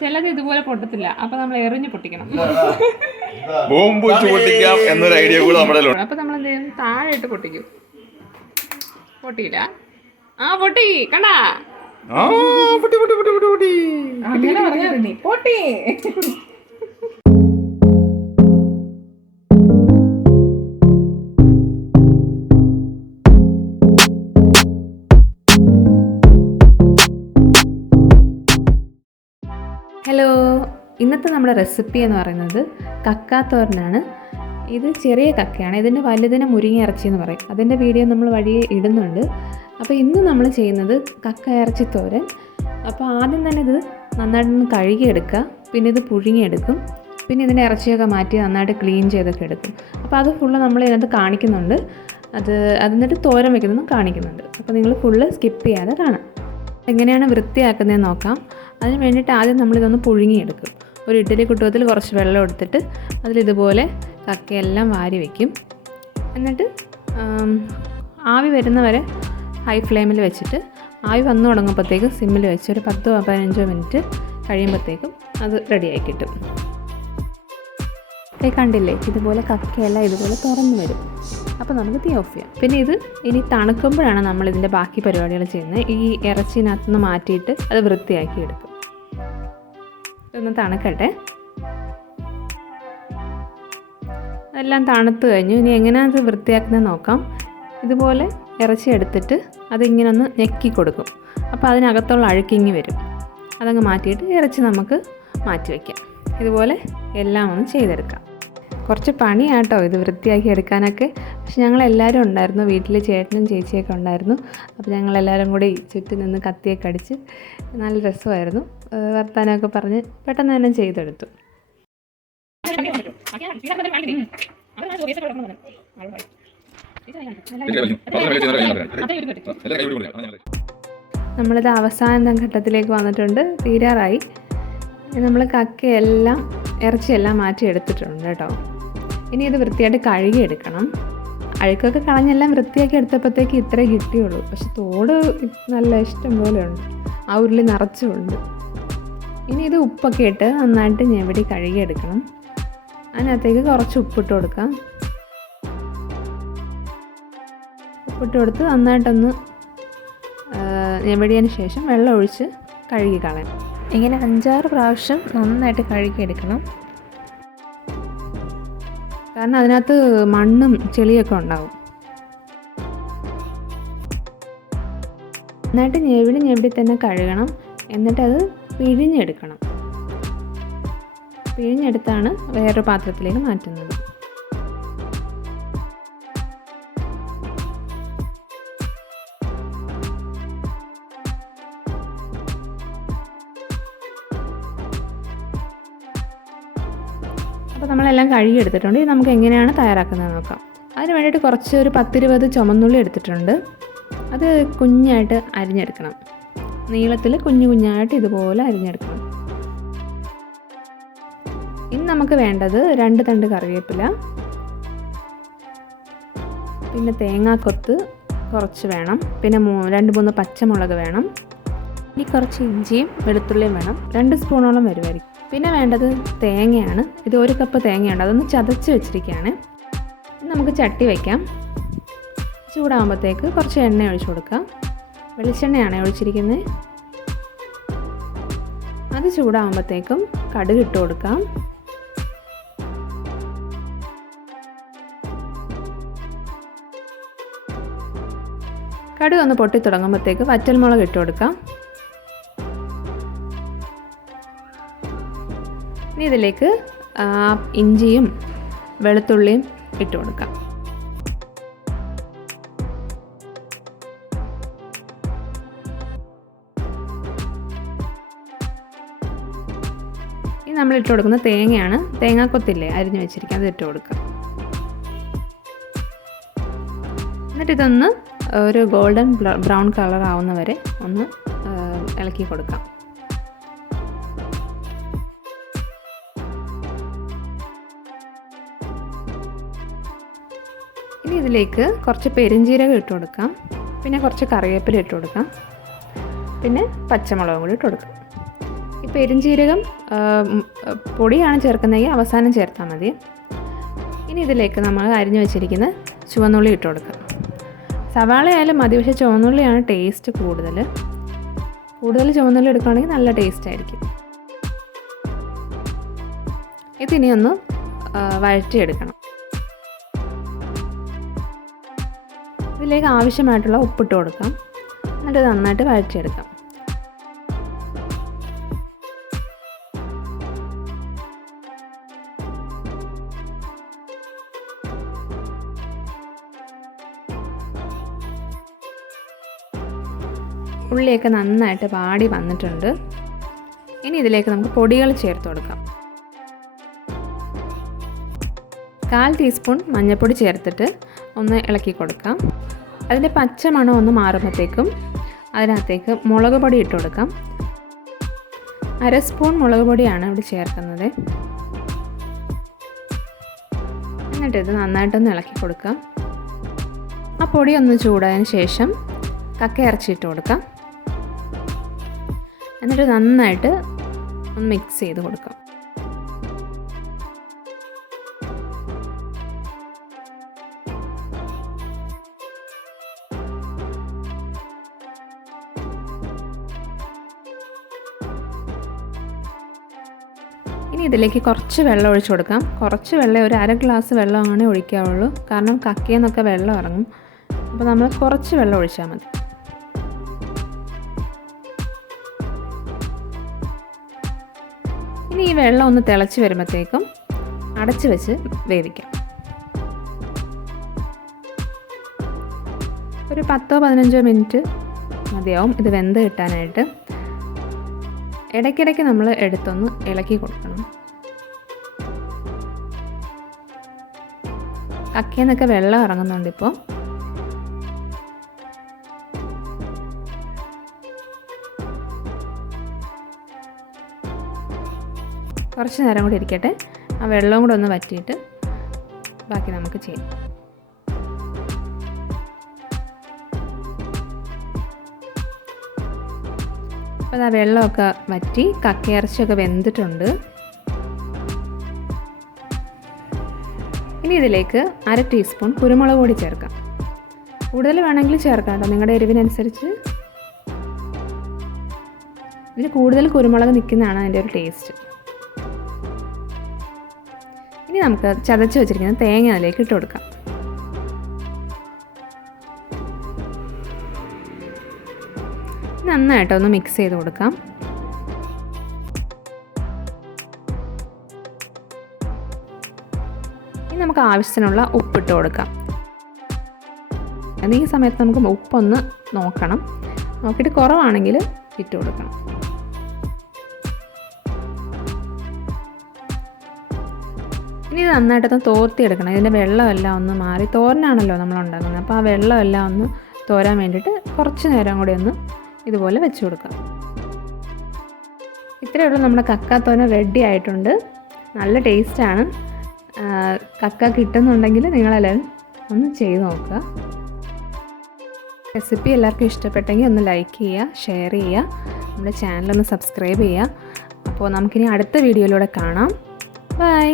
ചിലത് ഇതുപോലെ പൊട്ടത്തില്ല, അപ്പൊ നമ്മൾ എറിഞ്ഞ് പൊട്ടിക്കണം. ബോംബ് വെച്ച് പൊട്ടിക്കാം എന്നൊരു ഐഡിയ കൂടെ നമ്മുടെ. അപ്പൊ നമ്മൾ എന്ത് ചെയ്യും, താഴെ ഇട്ട് പൊട്ടിക്കും. പൊട്ടിയില്ല, ആ പൊട്ടി കണ്ടാ. പൊട്ടി. ഹലോ, ഇന്നത്തെ നമ്മുടെ റെസിപ്പി എന്ന് പറയുന്നത് കക്ക തോരനാണ്. ഇത് ചെറിയ കക്കയാണ്, ഇതിൻ്റെ വലുതിനെ മുരിങ്ങ ഇറച്ചി എന്ന് പറയും. അതിൻ്റെ വീഡിയോ നമ്മൾ വഴിയെ ഇടുന്നുണ്ട്. അപ്പോൾ ഇന്ന് നമ്മൾ ചെയ്യുന്നത് കക്ക ഇറച്ചി തോരൻ. അപ്പോൾ ആദ്യം തന്നെ ഇത് നന്നായിട്ടൊന്ന് കഴുകിയെടുക്കുക, പിന്നെ ഇത് പുഴുങ്ങിയെടുക്കും, പിന്നെ ഇതിൻ്റെ ഇറച്ചിയൊക്കെ മാറ്റി നന്നായിട്ട് ക്ലീൻ ചെയ്തൊക്കെ എടുക്കും. അപ്പോൾ അത് ഫുള്ള് നമ്മൾ ഇതിനകത്ത് കാണിക്കുന്നുണ്ട്. അത് എന്നിട്ട് തോരൻ വയ്ക്കുന്നതും കാണിക്കുന്നുണ്ട്. അപ്പോൾ നിങ്ങൾ ഫുള്ള് സ്കിപ്പ് ചെയ്യാതെ കാണാം. എങ്ങനെയാണ് വൃത്തിയാക്കുന്നതെന്ന് നോക്കാം. അതിന് വേണ്ടിയിട്ട് ആദ്യം നമ്മളിതൊന്ന് പുഴുങ്ങിയെടുക്കും. ഒരു ഇഡ്ഡലി കുട്ടകത്തിൽ കുറച്ച് വെള്ളം എടുത്തിട്ട് അതിലിതുപോലെ കക്കയെല്ലാം വാരി വയ്ക്കും. എന്നിട്ട് ആവി വരുന്നവരെ ഹൈ ഫ്ലെയിമിൽ വെച്ചിട്ട് ആവി വന്നു തുടങ്ങുമ്പോഴത്തേക്കും സിമ്മിൽ വെച്ച് ഒരു 10-15 മിനിറ്റ് കഴിയുമ്പോഴത്തേക്കും അത് റെഡിയായി കിട്ടും. കണ്ടില്ലേ, ഇതുപോലെ കക്കയെല്ലാം ഇതുപോലെ തുറന്നു വരും. അപ്പോൾ നമുക്ക് തീ ഓഫ് ചെയ്യാം. പിന്നെ ഇത് ഇനി തണുക്കുമ്പോഴാണ് നമ്മളിതിൻ്റെ ബാക്കി പരിപാടികൾ ചെയ്യുന്നത്. ഈ ഇറച്ചിനകത്ത് നിന്ന് മാറ്റിയിട്ട് അത് വൃത്തിയാക്കി എടുക്കും. ഇതൊന്ന് തണുക്കട്ടെ. അതെല്ലാം തണുത്ത് കഴിഞ്ഞു. ഇനി എങ്ങനെയാണ് ഇത് വൃത്തിയാക്കുന്നത് നോക്കാം. ഇതുപോലെ ഇറച്ചി എടുത്തിട്ട് അതിങ്ങനെ ഒന്ന് ഞെക്കി കൊടുക്കും. അപ്പോൾ അതിനകത്തുള്ള അഴുക്കിങ്ങി വരും. അതങ്ങ് മാറ്റിയിട്ട് ഇറച്ചി നമുക്ക് മാറ്റി വയ്ക്കാം. ഇതുപോലെ എല്ലാം ഒന്ന് ചെയ്തെടുക്കാം. കുറച്ച് പണിയാട്ടോ ഇത് വൃത്തിയാക്കി എടുക്കാനൊക്കെ. പക്ഷെ ഞങ്ങളെല്ലാവരും ഉണ്ടായിരുന്നു, വീട്ടിൽ ചേട്ടനും ചേച്ചിയൊക്കെ ഉണ്ടായിരുന്നു. അപ്പോൾ ഞങ്ങളെല്ലാവരും കൂടി ചുറ്റും നിന്ന് കത്തിയൊക്കെ അടിച്ച് നല്ല രസമായിരുന്നു. വർത്താനമൊക്കെ പറഞ്ഞ് പെട്ടെന്ന് തന്നെ ചെയ്തെടുത്തു. നമ്മളിത് അവസാന ഘട്ടത്തിലേക്ക് വന്നിട്ടുണ്ട്, തീരാറായി. നമ്മൾ കക്കയെല്ലാം ഇറച്ചിയെല്ലാം മാറ്റി എടുത്തിട്ടുണ്ട് കേട്ടോ. ഇനി ഇത് വൃത്തിയായിട്ട് കഴുകിയെടുക്കണം. അഴുക്കൊക്കെ കളഞ്ഞെല്ലാം വൃത്തിയാക്കി എടുത്തപ്പോഴത്തേക്ക് ഇത്രേ കിട്ടിയുള്ളൂ. പക്ഷെ തോട് നല്ല ഇഷ്ടം പോലെ ഉണ്ട്, ആ ഉരുളി നിറച്ചുമുണ്ട്. ഇനി ഇത് ഉപ്പൊക്കെ ഇട്ട് നന്നായിട്ട് ഞെവടി കഴുകിയെടുക്കണം. അതിനകത്തേക്ക് കുറച്ച് ഉപ്പിട്ട് കൊടുക്കാം. ഉപ്പിട്ട് കൊടുത്ത് നന്നായിട്ടൊന്ന് ഞെവടിയതിന് ശേഷം വെള്ളം ഒഴിച്ച് കഴുകി കളയാം. ഇങ്ങനെ 5-6 പ്രാവശ്യം നന്നായിട്ട് കഴുകിയെടുക്കണം. കാരണം അതിനകത്ത് മണ്ണും ചെളിയൊക്കെ ഉണ്ടാവും. നന്നായിട്ട് ഞെവിടി തന്നെ കഴുകണം. എന്നിട്ടത് പിഴിഞ്ഞെടുക്കണം. പിഴിഞ്ഞെടുത്താണ് വേറൊരു പാത്രത്തിലേക്ക് മാറ്റുന്നത്. അപ്പോൾ നമ്മളെല്ലാം കഴുകിയെടുത്തിട്ടുണ്ട്. ഇത് നമുക്ക് എങ്ങനെയാണ് തയ്യാറാക്കുന്നത് നോക്കാം. അതിന് വേണ്ടിയിട്ട് കുറച്ച് ഒരു 10-20 ചുമന്നുള്ളി എടുത്തിട്ടുണ്ട്. അത് കുഞ്ഞായിട്ട് അരിഞ്ഞെടുക്കണം. നീളത്തിൽ കുഞ്ഞായിട്ട് ഇതുപോലെ അരിഞ്ഞെടുക്കണം. ഇനി നമുക്ക് വേണ്ടത് 2 തണ്ട് കറിവേപ്പില, പിന്നെ തേങ്ങാക്കൊത്ത് കുറച്ച് വേണം, പിന്നെ 2-3 പച്ചമുളക് വേണം, ഇനി കുറച്ച് ഇഞ്ചിയും വെളുത്തുള്ളിയും വേണം. 2 സ്പൂണോളം വരുമായിരിക്കും. പിന്നെ വേണ്ടത് തേങ്ങയാണ്. ഇത് 1 കപ്പ് തേങ്ങയുണ്ട്, അതൊന്ന് ചതച്ച് വെച്ചിരിക്കുകയാണ്. നമുക്ക് ചട്ടി വയ്ക്കാം. ചൂടാകുമ്പോഴത്തേക്ക് കുറച്ച് എണ്ണ ഒഴിച്ച് കൊടുക്കാം. വെളിച്ചെണ്ണയാണ് ഒഴിച്ചിരിക്കുന്നത്. അത് ചൂടാകുമ്പോഴത്തേക്കും കടുക് ഇട്ട് കൊടുക്കാം. കടുക് ഒന്ന് പൊട്ടി തുടങ്ങുമ്പോഴത്തേക്ക് വറ്റൽമുളക് ഇട്ട് കൊടുക്കാം. ഇനി ഇതിലേക്ക് ഇഞ്ചിയും വെളുത്തുള്ളിയും ഇട്ട് കൊടുക്കാം. ഇനി നമ്മൾ ഇട്ട് കൊടുക്കുന്ന തേങ്ങയാണ്. തേങ്ങാക്കൊത്തില്ലേ അരിഞ്ഞു വെച്ചിരിക്കുക, അത് ഇട്ട് കൊടുക്കാം. എന്നിട്ട് ഇതൊന്ന് ഒരു ഗോൾഡൻ ബ്രൗൺ കളർ ആവുന്നവരെ ഒന്ന് ഇളക്കി കൊടുക്കാം. ഇനി ഇതിലേക്ക് കുറച്ച് പെരിഞ്ജീരകം ഇട്ട് കൊടുക്കാം. പിന്നെ കുറച്ച് കറിവേപ്പില ഇട്ട് കൊടുക്കാം. പിന്നെ പച്ചമുളകും കൂടി ഇട്ട് കൊടുക്കാം. ഈ പെരുംജീരകം പൊടിയാണ് ചേർക്കുന്നതെങ്കിൽ അവസാനം ചേർത്താൽ മതി. ഇനി ഇതിലേക്ക് നമ്മൾ അരിഞ്ഞു വെച്ചിരിക്കുന്ന ചുവന്നുള്ളി ഇട്ട് കൊടുക്കുക. സവാള ആയാലും മതി, പക്ഷേ ചുവന്നുള്ളിയാണ് ടേസ്റ്റ് കൂടുതൽ ചുവന്നുള്ളി എടുക്കുകയാണെങ്കിൽ നല്ല ടേസ്റ്റ് ആയിരിക്കും. ഇതിനി ഒന്ന് വഴറ്റിയെടുക്കണം. ഇതിലേക്ക് ആവശ്യമായിട്ടുള്ള ഉപ്പിട്ട് കൊടുക്കാം. എന്നിട്ട് നന്നായിട്ട് വഴറ്റിയെടുക്കാം. ഉള്ളിയൊക്കെ നന്നായിട്ട് വാടി വന്നിട്ടുണ്ട്. ഇനി ഇതിലേക്ക് നമുക്ക് പൊടികൾ ചേർത്ത് കൊടുക്കാം. 1/4 ടീസ്പൂൺ മഞ്ഞൾപ്പൊടി ചേർത്തിട്ട് ഒന്ന് ഇളക്കി കൊടുക്കാം. അതിൻ്റെ പച്ച മണം ഒന്ന് മാറുമ്പോഴത്തേക്കും അതിനകത്തേക്ക് മുളക് പൊടി ഇട്ട് കൊടുക്കാം. 1/2 സ്പൂൺ മുളക് പൊടിയാണ് ഇവിടെ ചേർക്കുന്നത്. എന്നിട്ടിത് നന്നായിട്ടൊന്ന് ഇളക്കി കൊടുക്കാം. ആ പൊടി ഒന്ന് ചൂടായതിന് ശേഷം കക്ക ഇട്ട് കൊടുക്കാം. എന്നിട്ട് നന്നായിട്ട് ഒന്ന് മിക്സ് ചെയ്ത് കൊടുക്കാം. ഇനി ഇതിലേക്ക് കുറച്ച് വെള്ളം ഒഴിച്ചു കൊടുക്കാം. കുറച്ച് വെള്ളം, ഒരു 1/2 ഗ്ലാസ് വെള്ളം അങ്ങനെ ഒഴിക്കാവുള്ളൂ. കാരണം കക്കയിൽ നിന്നൊക്കെ വെള്ളം ഇറങ്ങും. അപ്പോൾ നമ്മൾ കുറച്ച് വെള്ളം ഒഴിച്ചാൽ മതി. ഇനി ഈ വെള്ളം ഒന്ന് തിളച്ച് വരുമ്പോഴത്തേക്കും അടച്ച് വെച്ച് വേവിക്കാം. ഒരു 10-15 മിനിറ്റ് മതിയാവും ഇത് വെന്ത് കിട്ടാനായിട്ട്. ഇടയ്ക്കിടയ്ക്ക് നമ്മൾ എടുത്തൊന്ന് ഇളക്കി കൊടുക്കണം. കക്കയിൽ നിന്നൊക്കെ വെള്ളം ഇറങ്ങുന്നുണ്ട് ഇപ്പോൾ. കുറച്ച് നേരം കൂടി ഇരിക്കട്ടെ. ആ വെള്ളവും കൂടെ ഒന്ന് വറ്റിയിട്ട് ബാക്കി നമുക്ക് ചെയ്യാം. അപ്പോൾ ആ വെള്ളമൊക്കെ വറ്റി കക്കയിറച്ചിയൊക്കെ വെന്തിട്ടുണ്ട്. ഇനി ഇതിലേക്ക് 1/2 ടീസ്പൂൺ കുരുമുളക് പൊടി ചേർക്കാം. കൂടുതൽ വേണമെങ്കിൽ ചേർക്കാം കേട്ടോ, നിങ്ങളുടെ എരിവിനനുസരിച്ച്. ഇതിന് കൂടുതൽ കുരുമുളക് നിൽക്കുന്നതാണ് അതിൻ്റെ ഒരു ടേസ്റ്റ്. ഇനി നമുക്ക് ചതച്ച് വെച്ചിരിക്കുന്ന തേങ്ങ അതിലേക്ക് ഇട്ട് കൊടുക്കാം. നന്നായിട്ടൊന്ന് മിക്സ് ചെയ്ത് കൊടുക്കാം. ഇനി നമുക്ക് ആവശ്യത്തിനുള്ള ഉപ്പിട്ട് കൊടുക്കാം. ഈ സമയത്ത് നമുക്ക് ഉപ്പൊന്ന് നോക്കണം. നോക്കിയിട്ട് കുറവാണെങ്കിൽ ഇട്ട് കൊടുക്കണം. ഇനി ഇത് നന്നായിട്ടൊന്ന് തോർത്തിയെടുക്കണം. ഇതിൻ്റെ വെള്ളമെല്ലാം ഒന്ന് മാറി, തോരനാണല്ലോ നമ്മൾ ഉണ്ടാക്കുന്നത്, അപ്പോൾ ആ വെള്ളമെല്ലാം ഒന്ന് തോരാൻ വേണ്ടിയിട്ട് കുറച്ച് നേരം കൂടി ഒന്ന് ഇതുപോലെ വെച്ച് കൊടുക്കാം. ഇത്രയേ ഉള്ളൂ, നമ്മുടെ കക്ക തോരൻ റെഡി ആയിട്ടുണ്ട്. നല്ല ടേസ്റ്റാണ്. കക്ക കിട്ടുന്നുണ്ടെങ്കിൽ നിങ്ങളെല്ലാവരും ഒന്ന് ചെയ്ത് നോക്കുക. റെസിപ്പി എല്ലാവർക്കും ഇഷ്ടപ്പെട്ടെങ്കിൽ ഒന്ന് ലൈക്ക് ചെയ്യുക, ഷെയർ ചെയ്യുക, നമ്മുടെ ചാനലൊന്ന് സബ്സ്ക്രൈബ് ചെയ്യുക. അപ്പോൾ നമുക്കിനി അടുത്ത വീഡിയോയിലൂടെ കാണാം. ബൈ.